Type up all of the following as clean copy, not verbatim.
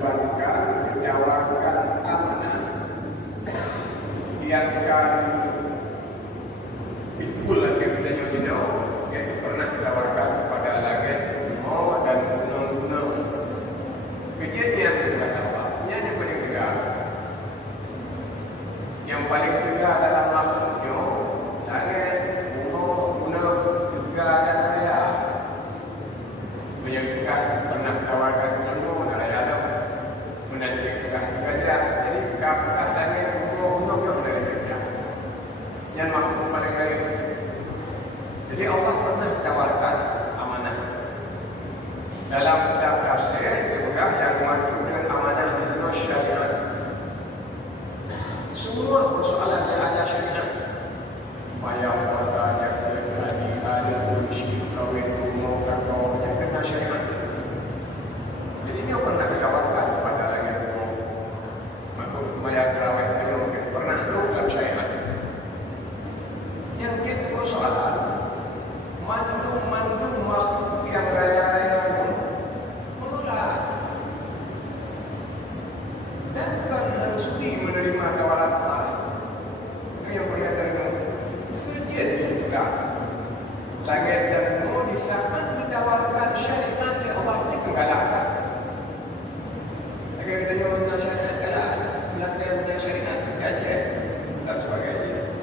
mengedepankan, menjalankan amanah yang akan dipul yang kita nyonya yang pernah ditawarkan kepada langit, bumi dan gunung-gunung. Kejadian dengan Allah, yang paling tegak. Yang paling tegak adalah makhluknya, langit, bumi, gunung, juga dan raya. Menyebutkan pernah ditawarkan ilmu dari Adam, menantikan kerajaan. Jadi kakak langit, bumi, gunung yang dari kerajaan. Yang makhluk paling baik. Jadi Allah pernah tawarkan amanah. Dalam kitab tafsir dipegang yang maksud dengan amanah di dalam syariat. Semua persoalan yang ada syariat. Mayang matanya terjadi ada kunci kawin rumah kakau yang kena syariat. Jadi dia pernah tawarkan kepada langit rumah. Maka mayang terawih dia mungkin pernah dalam syariat. Yang jadi persoalan mandung makhluk yang raya-raya itu menolak dan bukan harus menerima tawaran Allah. Itu yang boleh terdengar. Kejadian juga langit dan bumi di saat ditawarkan syariat yang Allah ini menggalakkan. Agar kita mengenal syariat galak, melakukan syariat kajian dan sebagainya.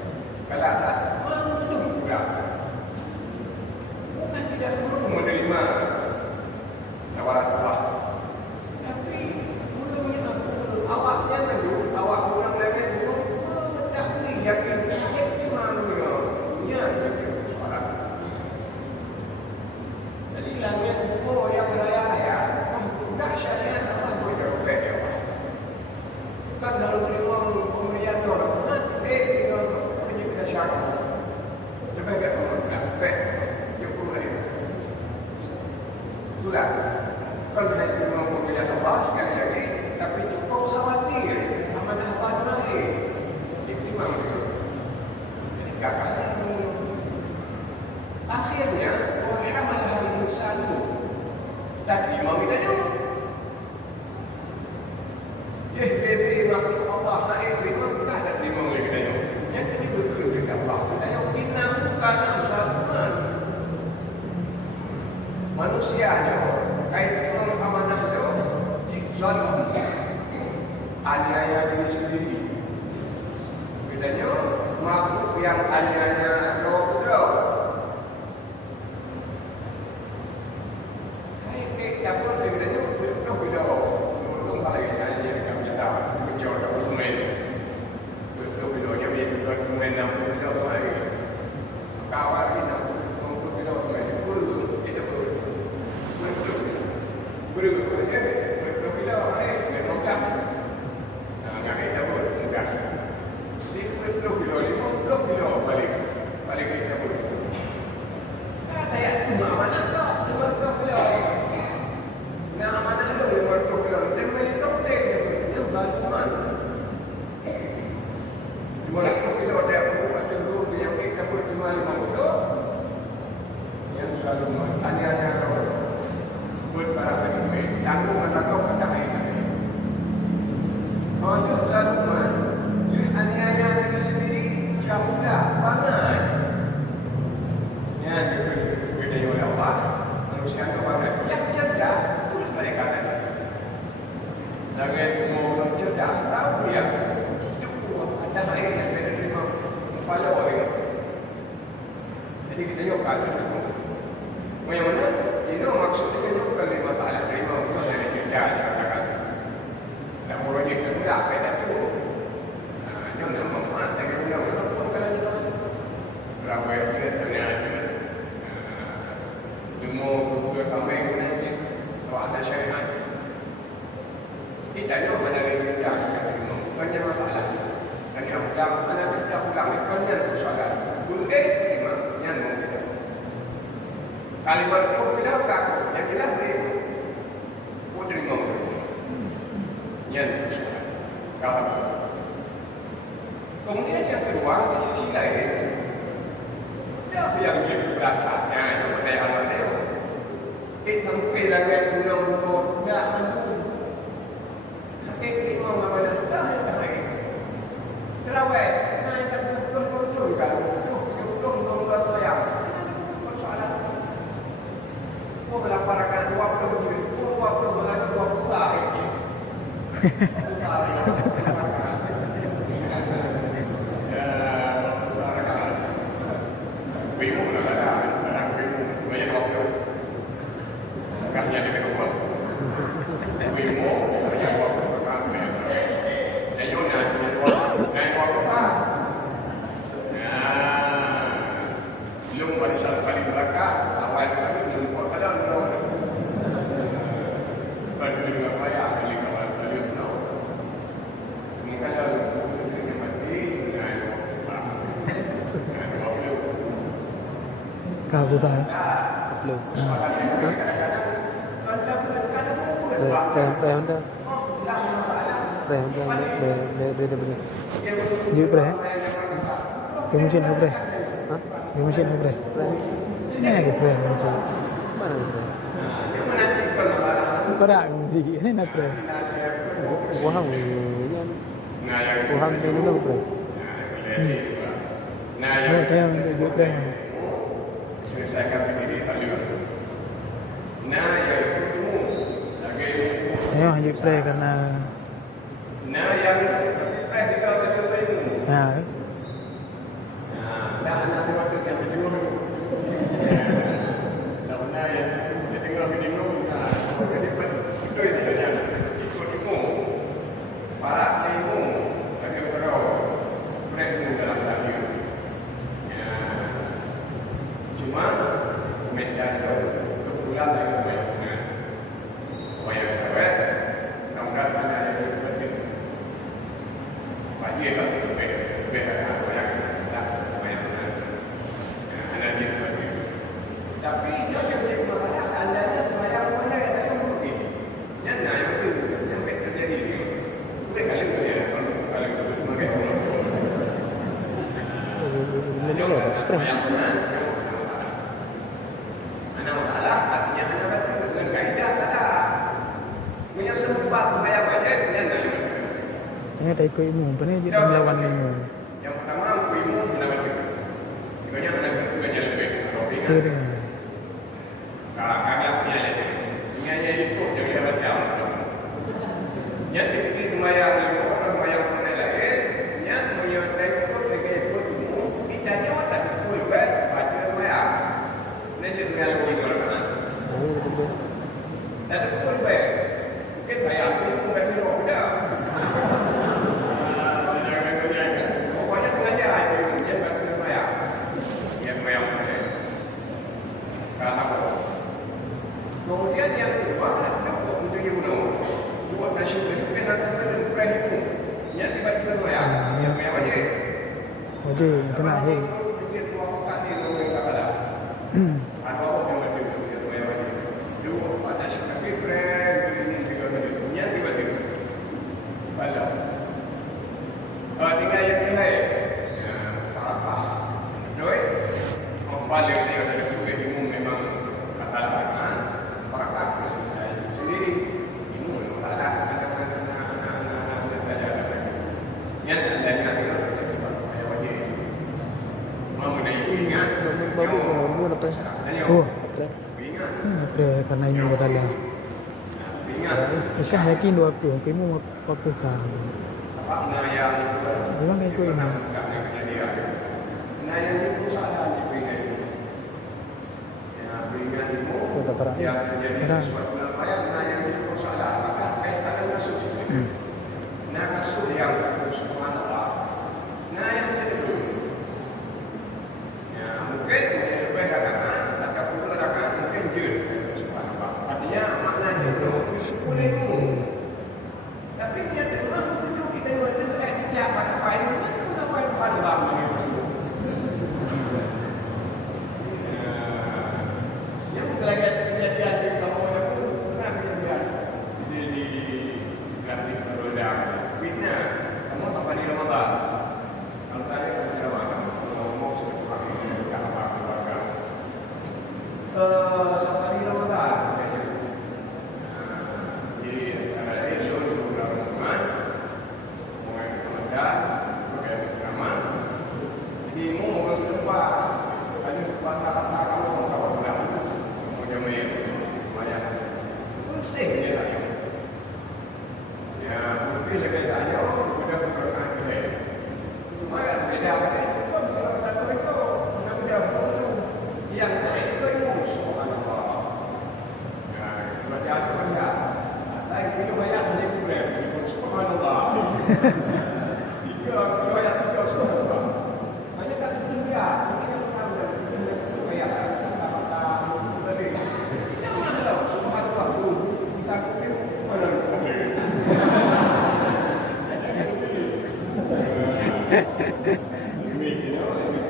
Galakkan mandung juga. Tidak perlu menerima tawaran Allah. Tapi menurutnya awaknya mendung, awak orang lagi belum mengetahui yakin di mana punya suara. Jadi langit bumi yang beraya-raya, tidak syariat Allah berjauh ya. Kan harus terima pemberian orang, dengan penyebab syariat. Lebih baik mengapai. Itulah, kalau kita mempunyai Allah sekali lagi, tapi cukup khawatir amanah Allah naik. Itu memang jadi kakaknya akhirnya wahamalah al-insanu dan imamidanya bebe makhluk Allah naik terima bukan dan imamidanya yang tadi betul dekat Allah kita inna bukan zaliman manusianya kait dengan amanah itu zalim aniaya diri sendiri. Bedanya makhluk yang aniaya rodo kait dapur bedanya beda belum kali ini kami tahu menjauh dari sungai betul bedanya betul sungai 60 km lagi kawan ini 60 km lagi berbeda orang yang mengangkat kita pun mengangkat di 10 kilo 50 kilo balik kita pun saya cuma amanah kok 50 kilo nah amanah itu 50 kilo dia menitop dia bantuan 50 kilo dia buat dulu yang kita pun cuma 50 kilo yang selalu tanya-tanya buat para pendidik yang menatap pada ayat ini. Kalau zaluman, aniaya diri sendiri jauhlah banget. Ya, diberi oleh Allah manusia kepada yang cerdas itulah mereka tadi. Langit orang cerdas tahu dia hidup ada air yang saya terima kepala orang. Jadi kita yuk kaji itu. Bagaimana? Ini maksudnya kan bukan lima ta'ala terima untuk dari cerita yang katakan dan murid itu tidak apa yang itu dia tidak memanfaat yang dia tidak pun kalau itu berapa yang dia ternyata demo dua kambing nanti kalau ada syariat kita juga ada dari cerita yang terima bukannya masalah dan yang pulang ada cerita pulang bukannya persoalan boleh terima yang mungkin kalimat itu bila takut, yang jelas dia putri ngomong. Yang kalau kemudian yang kedua di sisi lain, siapa yang jadi belakangnya itu kayak anak dia. Sampai langit gunung tidak mendung. Bingung lah kadang bingung. Banyak waktu. Kakaknya dia bingung. Bingung, banyak waktu. Ayunan, naik waktu apa? Belum pada saat kali belakang, awal kali belum buat kadang belum. Pada juga payah kali kawan kali belum. Mungkin kalau kita mati dengan waktu. Kau bukan. Belum. Pre anda. Pre anda pre. Jadi pre. Kemudian pre. Hah? Kemudian pre. Ini lagi pre kemudian. Mana pre? Korak kemudian ini nak pre. Waham ni. Waham ni dulu pre. Oh, dia untuk pre. Selesaikan diri haluan. Nah, yang itu lagi. Ayo lanjut play karena. Nah, yang play kita saja play. Ya. Dah anak waktu yang berjumpa. Nah, yang kita tengok video nah, jadi itu saja. Itu demo. Para demo lagi berau. Mereka dalam radio. Ya. Cuma medan kebetulan dengan banyak. Banyak cewek. Namun ada yang berbeda. Banyak lagi berbeda banyak. Tapi dia yang masalah seandainya semaya mana yang saya mungkin yang naik itu yang terjadi itu boleh kali dia kalau sebagai orang yang senang anak masalah artinya anak itu dengan kaidah salah punya sempat bayar budget yang naik ini tak ikut ilmu apa ni dia melawan ilmu yang pertama ilmu mendapat itu banyak anak itu banyak lebih sering. Kakak punya punyanya itu jadi macam yang kita semaya orang semaya mana lagi yang punya teknik mereka itu ditanya tak betul baca semaya nanti dengan lebih orang tak betul mungkin saya ambil bukan di roda pokoknya sengaja dia baca semaya yang semaya kalau kemudian yang kedua adalah untuk Yuno. Buat nasional itu kan ada berapa itu? Yang tiba-tiba ya, yang wajib. Wajib kena tu. Dia dua kali dulu yang ada. Ada apa yang wajib? Dia wajib. Dua pada nasional itu ini juga wajib. Yang tiba-tiba. Balas. Tinggal yang lain. Apa? Doi. Balik dia ada juga umum memang masalah. Yang sebenarnya adalah wajib. Mengenai ingat, Baru lepas. Oh, apa karena ini bertala. Ikan yakin dua apa? Kamu apa sah? Memang kayak kau ini. Oh, tak terang. Terang. Tapi dia terus sejuk kita itu saya dijak pada pain itu apa yang pada lama yang lagi kejadian di kampung itu pernah kejadian di gratis roda fitna kamu sampai di Ramadan kalau saya di Ramadan ngomong seperti ini apa keluarga sampai di Ramadan Yeah. minum ayat hanya kurang. Subhanallah. Tiga ayat tiga subhanallah. Banyak tak tiga. Ini yang pertama dari ayat kata-kata tadi. Yang mana tahu subhanallah tu kita kutip mana ada. Ini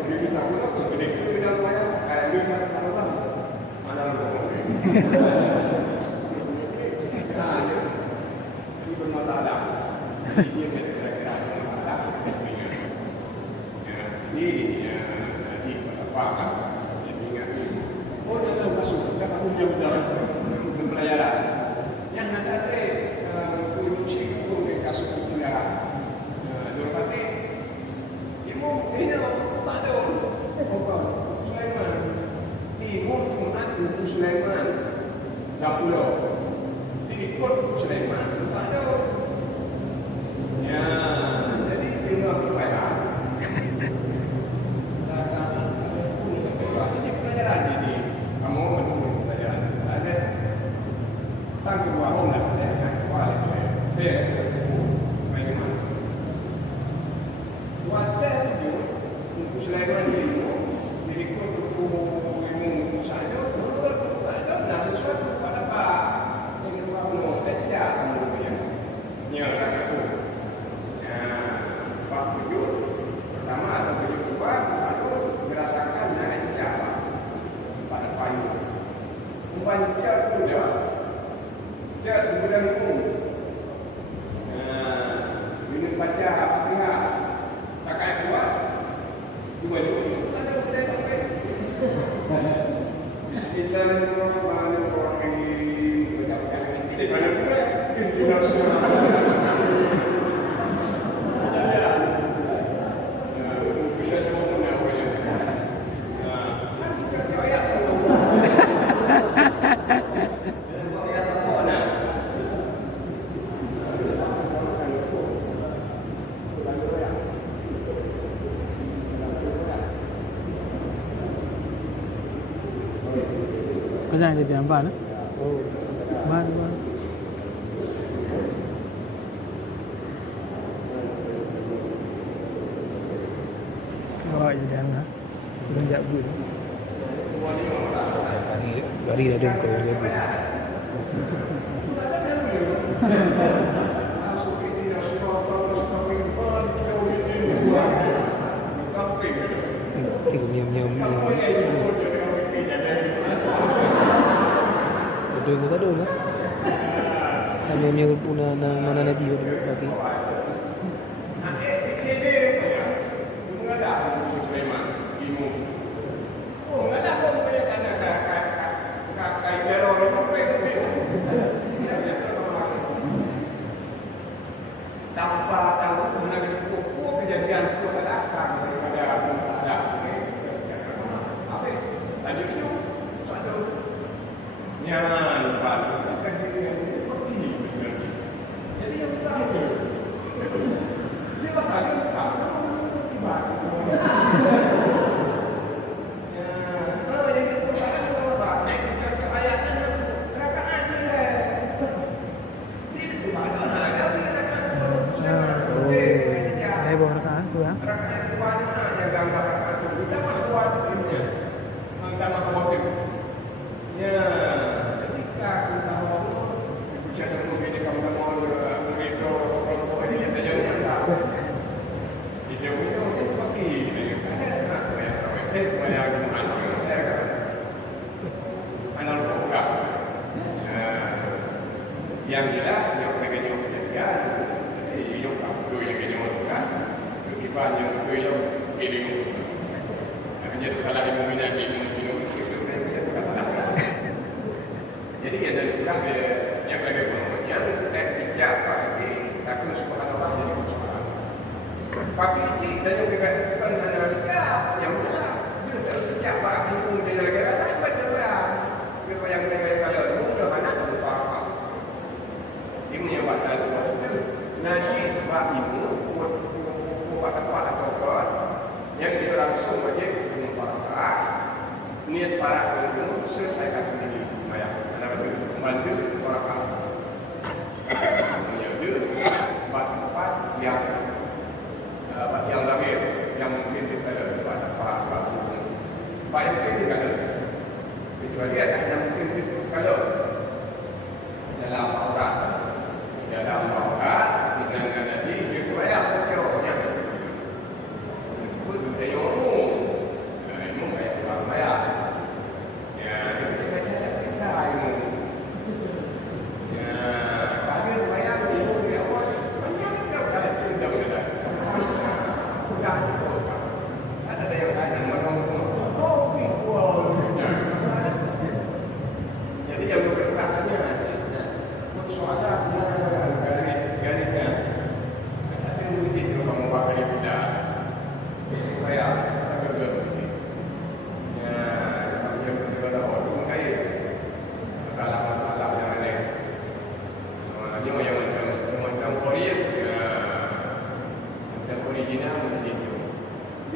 kita guna untuk kita dalam ayat ayat Allah. Mana Allah. Ini bermasalah. Ini kira-kira bermasalah. Ini nanti apa kan? Jadi ingat. Oh, dalam kasus kita perlu dalam pelayaran. Yang ada korupsi itu kasus pelayaran. Dormati. Ibu ini tak ada. Sulaiman. Ibu menantu Sulaiman. Dapur. Ikut Sulaiman. Tak ada. Ya, jadi terima kepada ini pelajaran ini. Kamu menunggu pelajaran. Ada sang kedua orang lah. Yang kedua bagaimana? Wadah itu untuk Sulaiman itu dirikut untuk ilmu saja. Tak ada nak sesuatu pada Pak. Ini kamu baca kemudian. Ni orang itu. Pak tujuh pertama atau tujuh dua lalu merasakan naik jalan pada payung. Membaca kuda, jadi kemudian pun minum baca Al-Fatihah. Tak kaya dua ada kuda sampai. Bismillahirrahmanirrahim. Kita mana pula? Kita Kau jangan jadi amban. Oh, Ban. Awak jadi anak. Berjak bud. Bari dah dengkau dia bud. Nyam. Ada ke tak ada lah. Nyam pun mana nanti bagi. tanpa tahu mengenai pokok kejadian itu ada apa daripada ada apa tadi itu satu nyan pas akan pergi jadi yang terakhir dia berkali kali rakaat kedua ni mana yang gambar rakaat kedua kita kedua ilmunya tambah kemotif ya ketika kita mau bicara tentang ini kamu mau begitu kalau ini yang terjadi yang tak video itu mungkin bagi nak saya analog enggak yang jelas yang pengen kejadian hidup aku yang kan banyak beliau pilih hanya salah yang meminati jadi ya dari pulang yang lebih pentingnya tekniknya pagi takut subhanallah jadi persoalan pagi kita juga bukan hanya siap yang benar kita sejak pagi pun kita kira tak betul ya kita yang kalau mudah mana tahu apa ini yang batal nanti pagi buat kata-kata atau yang kita langsung wajib memfarakah niat para ilmu selesaikan sendiri. Ayah, ada betul membantu farakah.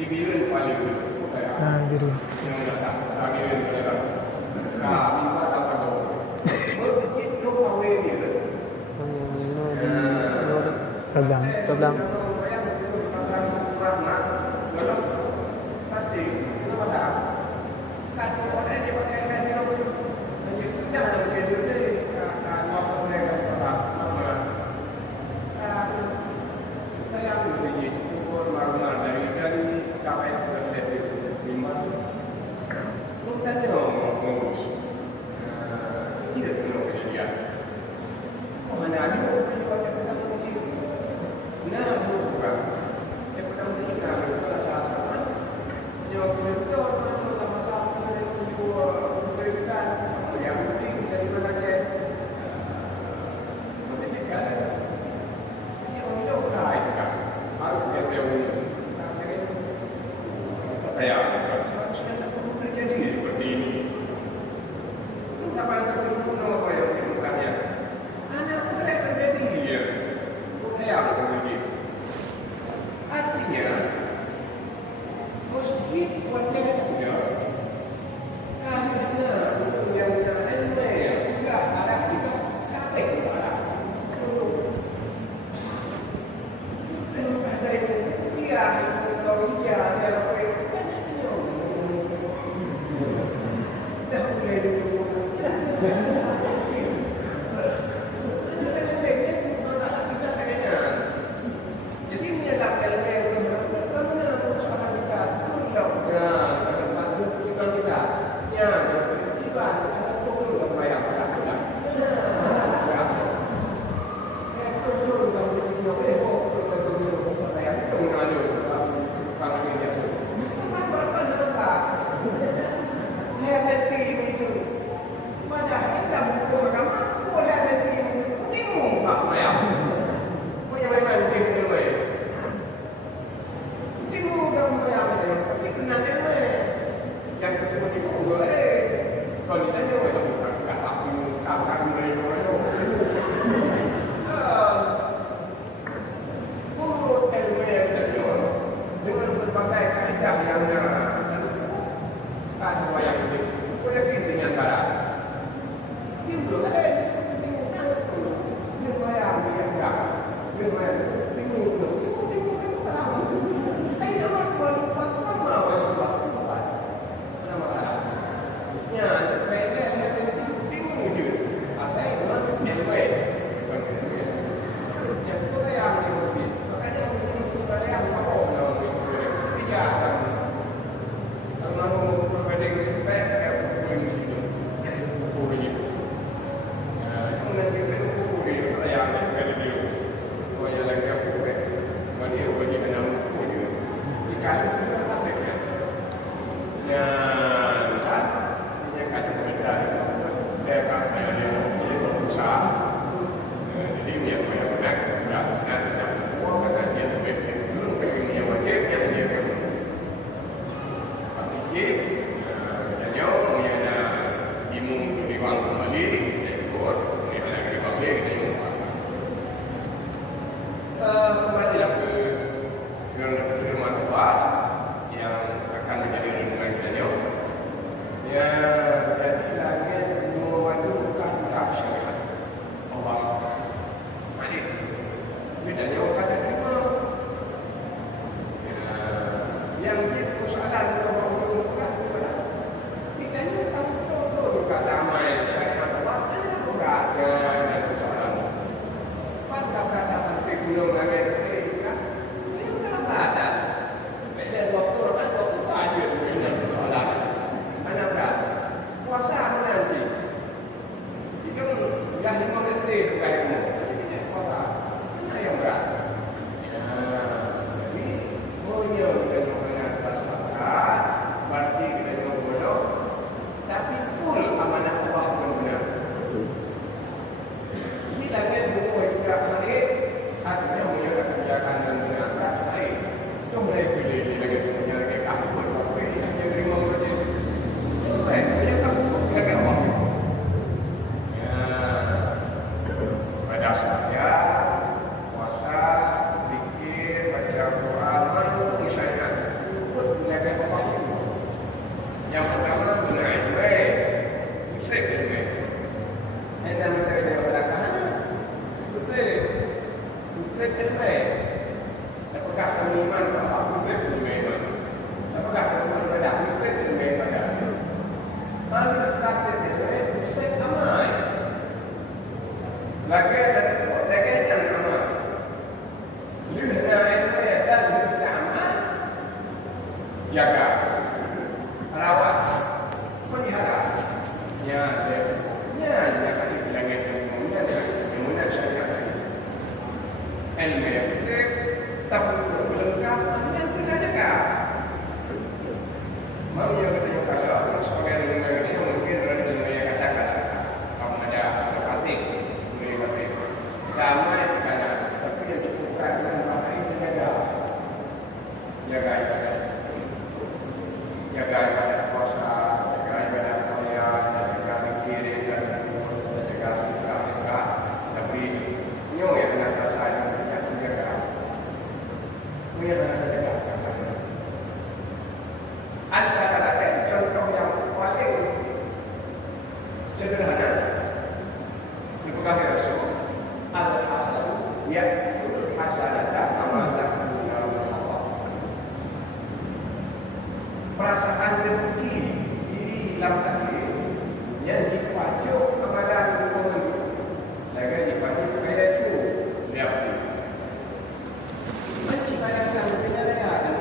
dibilang paling dulu kayak biru. yang besar, dibilang paling dulu. Nah, minta apa dong? Itu kawin gitu. Terbang. Nah, Fit-in-man. Apakah kami iman bahwa aku fit-in-man? Apakah kami berbeda? Aku fit-in-man pada? Kalau kita fit-in-man, saya aman. Lagi yang aman. Lihna ilmu dan lihna aman. Jaga. Rawat. Pelihara. Jangan dibilangnya ilmunya syariat lagi. Ilmu yang betul, tapi lengkap, yang tidak jaga. Mau yang kita kalau sebagai ilmu yang ini mungkin ada ilmu yang katakan kamu ada penting, ilmu penting. Damai tidak, tapi yang cukupkan dengan bahasa itu jaga. Jaga ibadah. Jaga ibadah puasa, jaga ibadah kuliah, jaga mikirin dan jaga sedekah. Tapi nyo yang nak rasa yang jaga. Punya nak jaga. Antara lain contoh yang paling sederhana dipegang Rasul al-hasan ya'kul hasanata kama ta'kulu Allah. Perasaan dengki di dalam hati yang dipacu kepada lingkungan lagi dipacu kepada itu lihat macam mana kita mengenalnya dan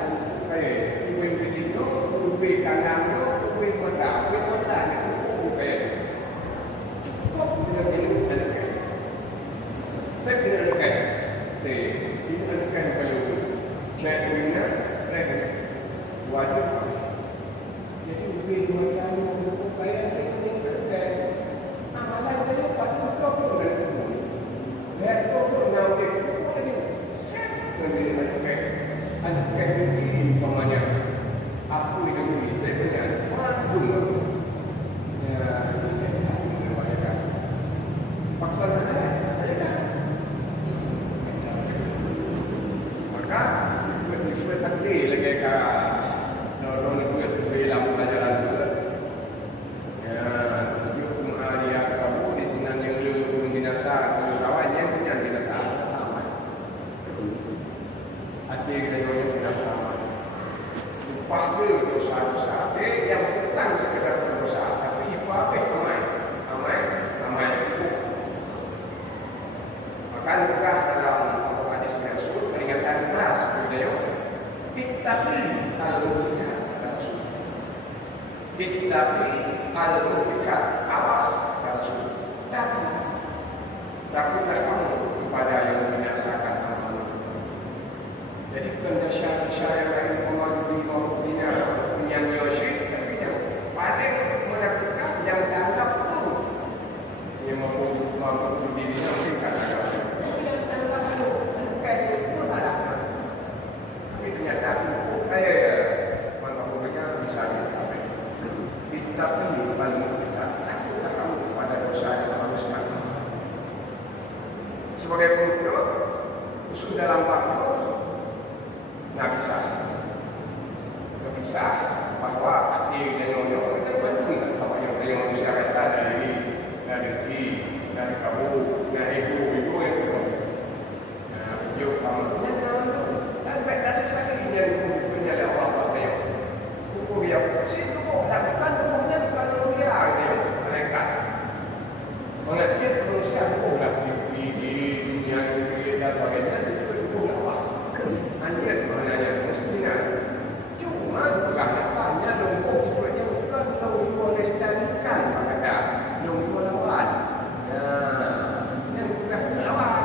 kayak ibu itu ibu kanan ibu mata itu kayak kok tidak ini ada kayak tapi tidak kayak tidak kayak kalau saya punya mereka wajib. Jadi lebih macam supaya saya meningkatkan amalan saya pasti betul dari itu. Lihat betul nanti ini set menjadi anak ini pamannya. Aku hidup ini saya punya manggung. Ya ini aku berbayar. Faktor ada kan? Maka disebut tadi lagi Orang itu bilang pelajaran juga. Ya, tujuh hari kamu di sini yang lu binasa, lu kawannya punya binasa. Hati kita yang binasa. Upah dosa-dosa, yang bukan sekedar dosa, tapi upah ramai itu. Maka juga dalam hadis Rasul peringatan keras beliau. Tapi kalau tapi kalau kita awas Rasul takutlah kamu kepada yang membinasakan amal. Jadi pendasyar yang lain menyanyi syirik tapi yang paling menakutkan yang dianggap itu yang membunuh dirinya mungkin kata-kata yang dianggap itu kayak itu tak ada. Tapi ternyata kayak mana bisa dikatakan. Tapi paling kita takutlah kamu kepada dosa yang harus mati. Sebagai penuntut, usul dalam waktu nggak bisa bahwa hati dan nyonya kita bantu apa yang manusia kata dari kamu dari ibu itu. Nah, ibu kamu dan baik kasih sakit yang punya Allah yang hukum yang situ dan bukan hukumnya bukan manusia mereka mengerti manusia hukumlah di dunia dan bagaimana itu hukum Allah anjir maknanya mestinya cuma bukannya hanya lombok sebenarnya bukan lombok lestarikan makanya lombok lawan yang bukan lawan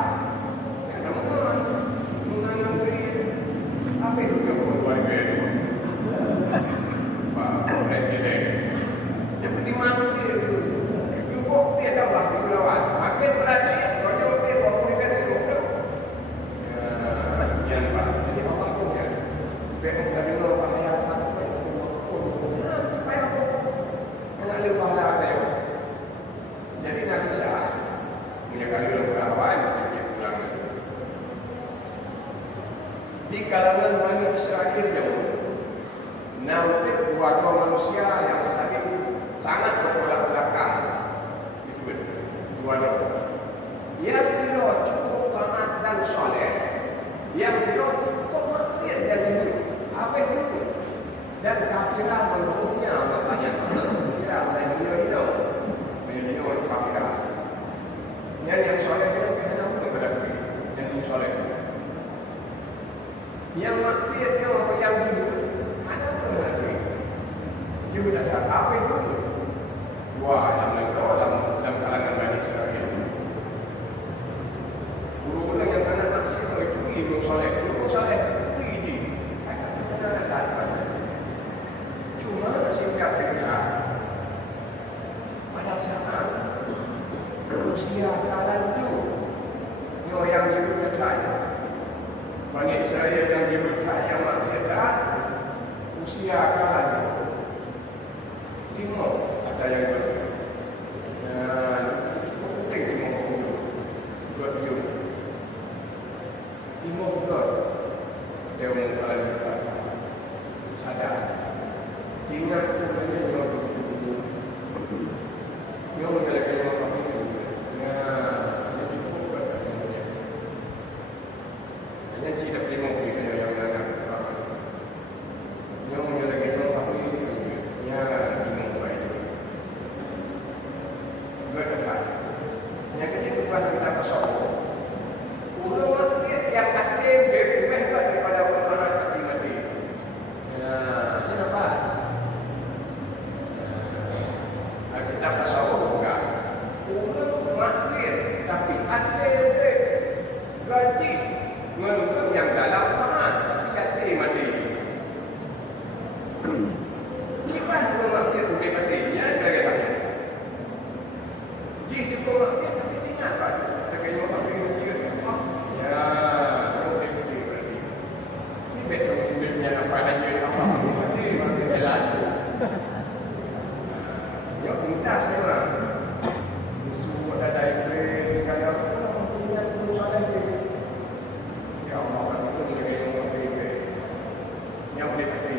yang teman mengenai apa itu yang membuat di mana dia cukup dia dapat dilawan makin berarti kalau dia bukan itu yang pak jadi apa punya betul dari luar bahaya apa yang lebih bahaya jadi nak bisa punya kali lawan dia pulang di kalangan Bani Israel jauh nanti keluarga manusia yang sangat bertolak belakang disebut keluarga yang tidak cukup taat dan soleh Yang tidak cukup maksiat dan itu. Apa itu? Dan kafiran menurutnya makanya kafiran dan dunia menjadi kafiran. Yang soleh itu kena kepada diri. Yang soleh. Yang maksiat yang apa yang hidup ada kepada diri. Juga ada apa itu? Wah, yang lekor dalam kalangan Bani Israel. Guru-guru yang sangat maksiat itu ilmu soleh. Ilmu soleh itu ide. Ada kata. Cuma singkat cerita, pada saat usia kalian itu, yang hidup kaya, Bani Israel yang hidup kaya masih usia kalian timur ada yang berbeda. Dan penting timur buat hidup. Timur betul, dia mengatakan sadar. Ingat sebenarnya yang betul. Yang menjadi yang kami itu, yang cukup berarti. Hanya tidak lima kita yang mengajar. Yang menjadi yang kami itu, yang lima baik. Berdekat. Yang ketiga bukan kita kesal. Ulang maksiat yang aktif lebih daripada orang yang mati. Kenapa? Kita tasawuf bukan. Ulang maksiat tapi aktif gaji menuntut yang dalam tahan tapi aktif mati. Jika ulang maksiat boleh matinya dari hati. Jika ulang maksiat tapi ingat kan? Terkait orang yang ya, boleh berarti. Ini betul hidupnya apa aja apa mati masih jalan. Ya kita sekarang musuh ada dari kalau punya perusahaan ini. Ya Allah itu menjadi yang lebih yang boleh mati.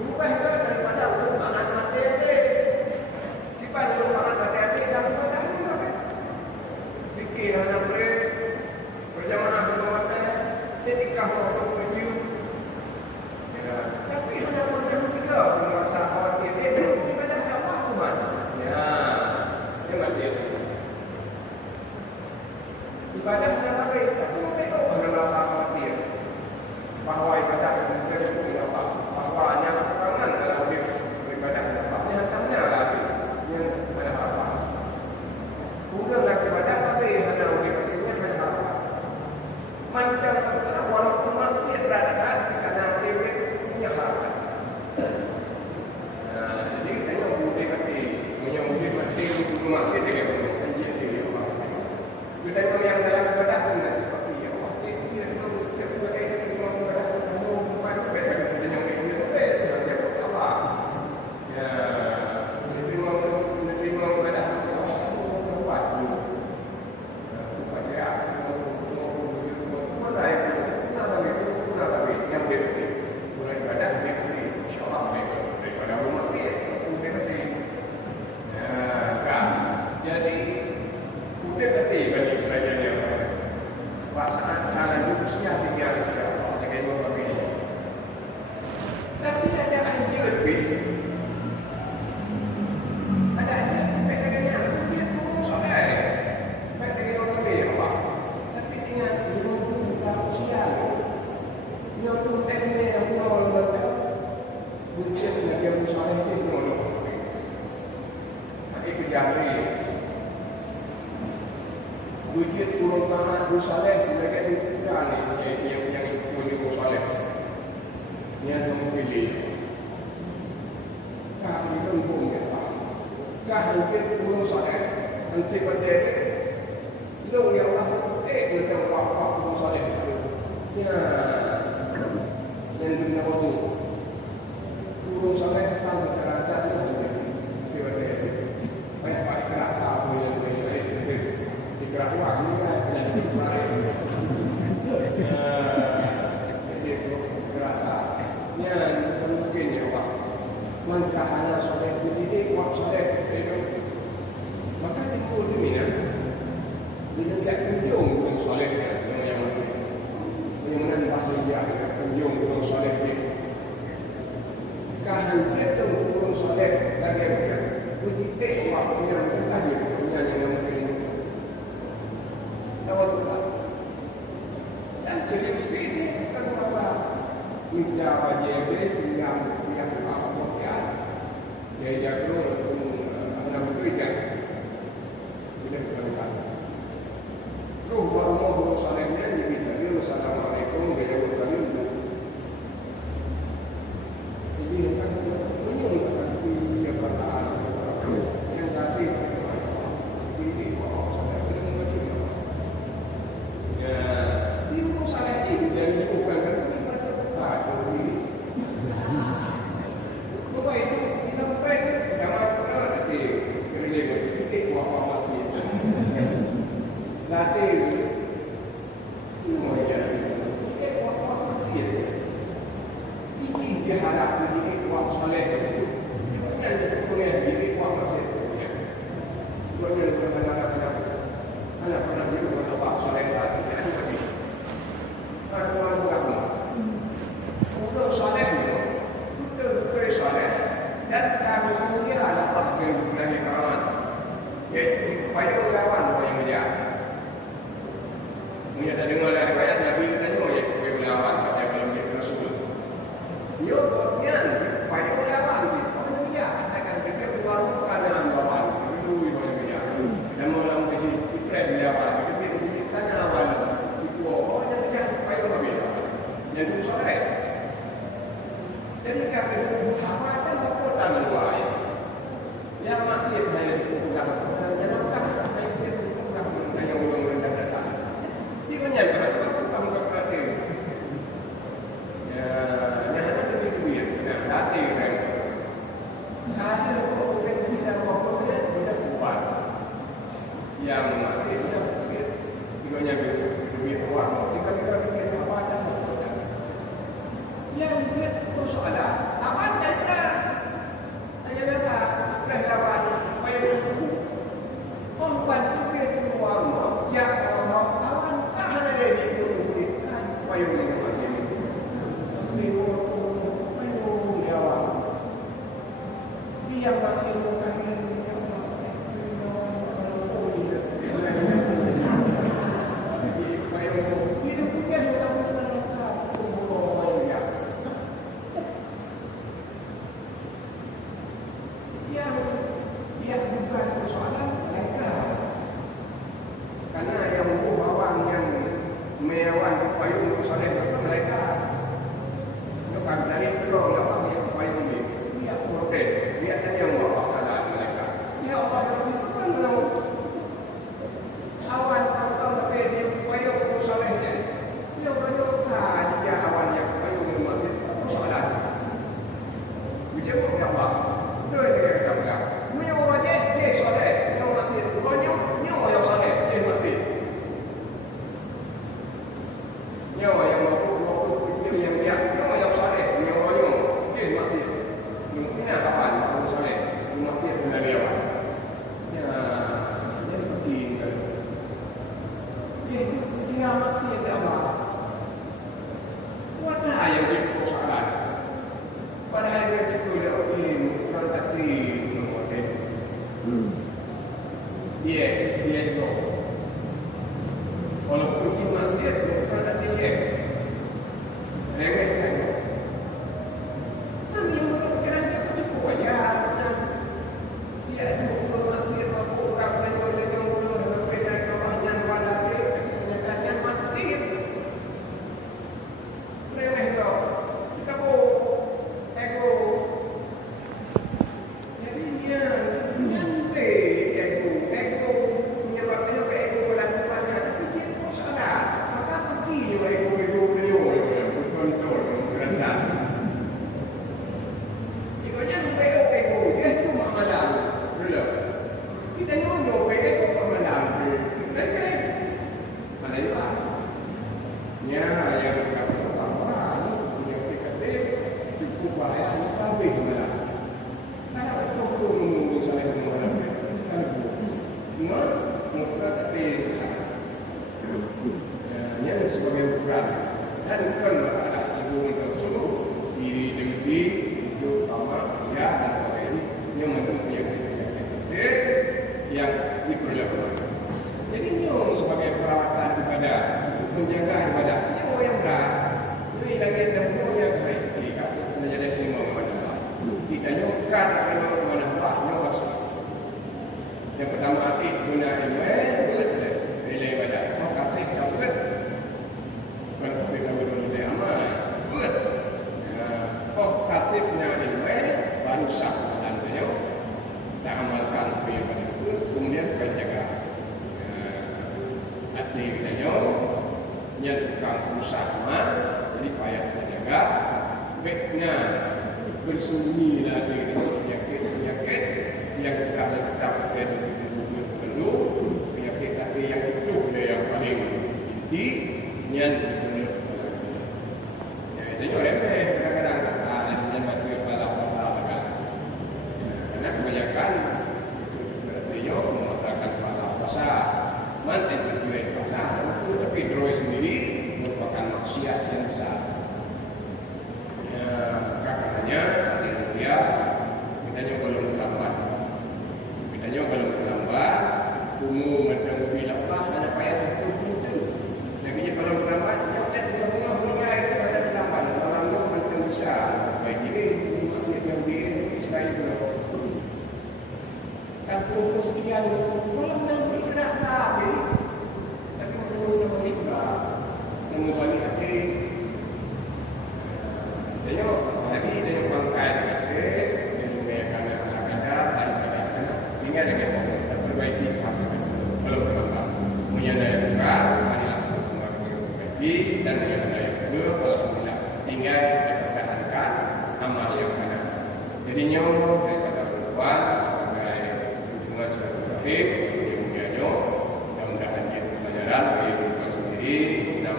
Bukan daripada urusan mati ini. Jika urusan mati ini jangan apa? Fikir anak berjamaah berjamaah ketika orang menuju. Ya, tapi hanya orang juga merasa khawatir dia ibadah apa tuhan? Ya, dia mati. Ibadah tidak baik, tapi mereka orang merasa khawatir bahawa ibadah itu apa? Bahawa hanya kekurangan dalam beribadah apa? Yang tanya lagi, yang ada apa? Bukanlah ibadah tapi hanya beribadah hanya apa? Macam walaupun maksiat berada karena dia punya harapan. Jadi hanya boleh mati, hanya boleh mati untuk mati dengan anjing dia orang. Kita yang dalam ibadah pun nanti seperti ya Allah. Dia sebagai imam ibadah kamu bukan berbeda dengan yang dia dia Allah. Ya, imam ibadah kamu buat dulu. Bukan ya. Masa itu yang berbeda. Mulai ibadah dia beri insyaAllah daripada rumah dia udah mati. Jadi udah mati Bani Israel yang pasangan kanan usia 3 hari insyaAllah dengan dua kami ini. Tapi ada anjur ada anjur baik dengan dia turun soleh baik dengan orang lain Allah. Tapi tinggal usia yang tu teknik yang pulau lepas bukan dengan dia usaha itu pulau tapi kejari wujud pulau tanah usaha mereka itu dah ni yang punya usaha yang memilih kah itu pun kita kah wujud pulau usaha nanti pada itu yang Allah macam apa usaha itu ya yang dunia waktu turun sampai sampai kerajaan itu banyak banyak kerasa apa yang di kerajaan ini kan yang di kerajaan itu kerasa yang mungkin ya Pak maka hanya soleh itu kuat soleh itu maka itu demi bila tidak kunjung soleh yang masih yang bahaya dia kunjung kurang soleh dia. Kahang dia tu kurang soleh lagi dia. Uji tek waktu yang kita dia punya yang mungkin. Tahu tak? Dan serius ini kan apa? Kita wajib tinggal yang apa ya? Dia jago anak kerja. Tidak berangkat. Ruh baru salehnya jadi tadi Assalamualaikum warahmatullahi wabarakatuh. Jadi kan menyuruh tadi dia perkataan yang tadi ini kok saya belum macam ya di rumah saya ini dari bukan kan ini bahwa itu kita baik jangan pernah nanti kerja itu apa masih latih semua jadi apa masih ini dia harap ini kuat soleh itu jangan punya ini kuat masih boleh anak pernah jadi kuat soleh lagi aku bukan untuk soleh untuk soleh dan kami kemudian ada apa yang berani kawan yaitu payung lawan yang dia punya tak dengar lah riwayat Nabi tanya ya payung lawan pada kalau dia Rasul dia kemudian payung lawan itu dia akan kita keluar dalam lawan itu yang dia dan malam jadi kita lawan kita tanya lawan itu orang yang payung Nabi yang itu soleh. Jadi kami apa kan apa tangan luar yang makin hanya dipegang janganlah hanya dipegang hanya orang datang. Dia menyatakan kamu berarti ya hanya begitu ya tidak berarti kan. Saya orang bisa ngomongnya tidak kuat. Yang makin dia tiganya lebih kuat. Jika kita apa dan yang dia persoalan apa saja hanya kata relawan supaya membantu dia keluar yang kawan tak ada di kan supaya mereka macam ini jawab dia masih bukan dia bukan persoalan mereka karena yang bawang yang mewan payung soleh itu mereka bukan dari terong apa yang payung ini dia protes dia tanya Allah Taala mereka ya Allah itu kan awan tahu tapi dia payung solehnya dia berdoa dia awan yang payung itu persoalan dia berjawab dia berjawab nyawa dia soleh, nyawa mati. Nyawa yang soleh, dia mati. Nyawa yang mampu yang nyawa yang soleh, nyawa dia mati. Mungkin ada kawan yang soleh, mati dengan dia. Ya, dia mati. Dia mati dia apa? Mana yang dia persoalan? Padahal dia juga ilmu, kan tadi. Dia itu walaupun cuma dia bukan ada dia remeh kan tapi kira dia cukup aja dia itu masih mampu orang yang berbeda rumahnya pada dia mati remeh tu kita ego jadi dia sebagai ukuran perkenankanlah ada ibu tersebut diri dengki hidup amal ya dan sebagainya yang menempuh yang diperlakukan. Jadi ini sebagai perawatan ibadah, menjaga ibadah. Ini orang yang berat. Ini lagi ada punya baik. Kita menjadi lima mana. Kita nyokkan kalau mana buat yang pertama arti guna buat nilai ibadah. Mau kafir buat. Kafir boleh amal buat. Kafir punya nilai baru sah dan dia tak amalkan ibadah itu kemudian kita jaga. Arti kita nyatakan usaha jadi payah kita jaga. Baiknya bersembunyi lagi penyakit yang sudah tetap dan perlu penyakit tapi yang itu yang paling inti yang jadi kadang-kadang dan batu kepala kan karena kebanyakan beliau mengatakan kepala puasa mantan terkait kepala tapi droid sendiri merupakan maksiat yang besar. Karenanya dia kalau terlambat umum macam bila Allah ada payah itu lagi kalau terlambat dia tidak punya itu pada terlambat orang itu macam besar baik ini yang dia Israel itu dan fokus sekian kalau nanti tidak tapi perlu juga mengubah hati tengok lagi dia bangkai dengan perbaiki kalau berkembang menyadari juga adalah semua perbaiki dan menyadari kedua alhamdulillah tinggal dipertahankan amal yang ada jadinya daripada berbuat sebagai hubungan silaturahim yang mulianya mudah-mudahan dia pelajaran bagi diri sendiri dan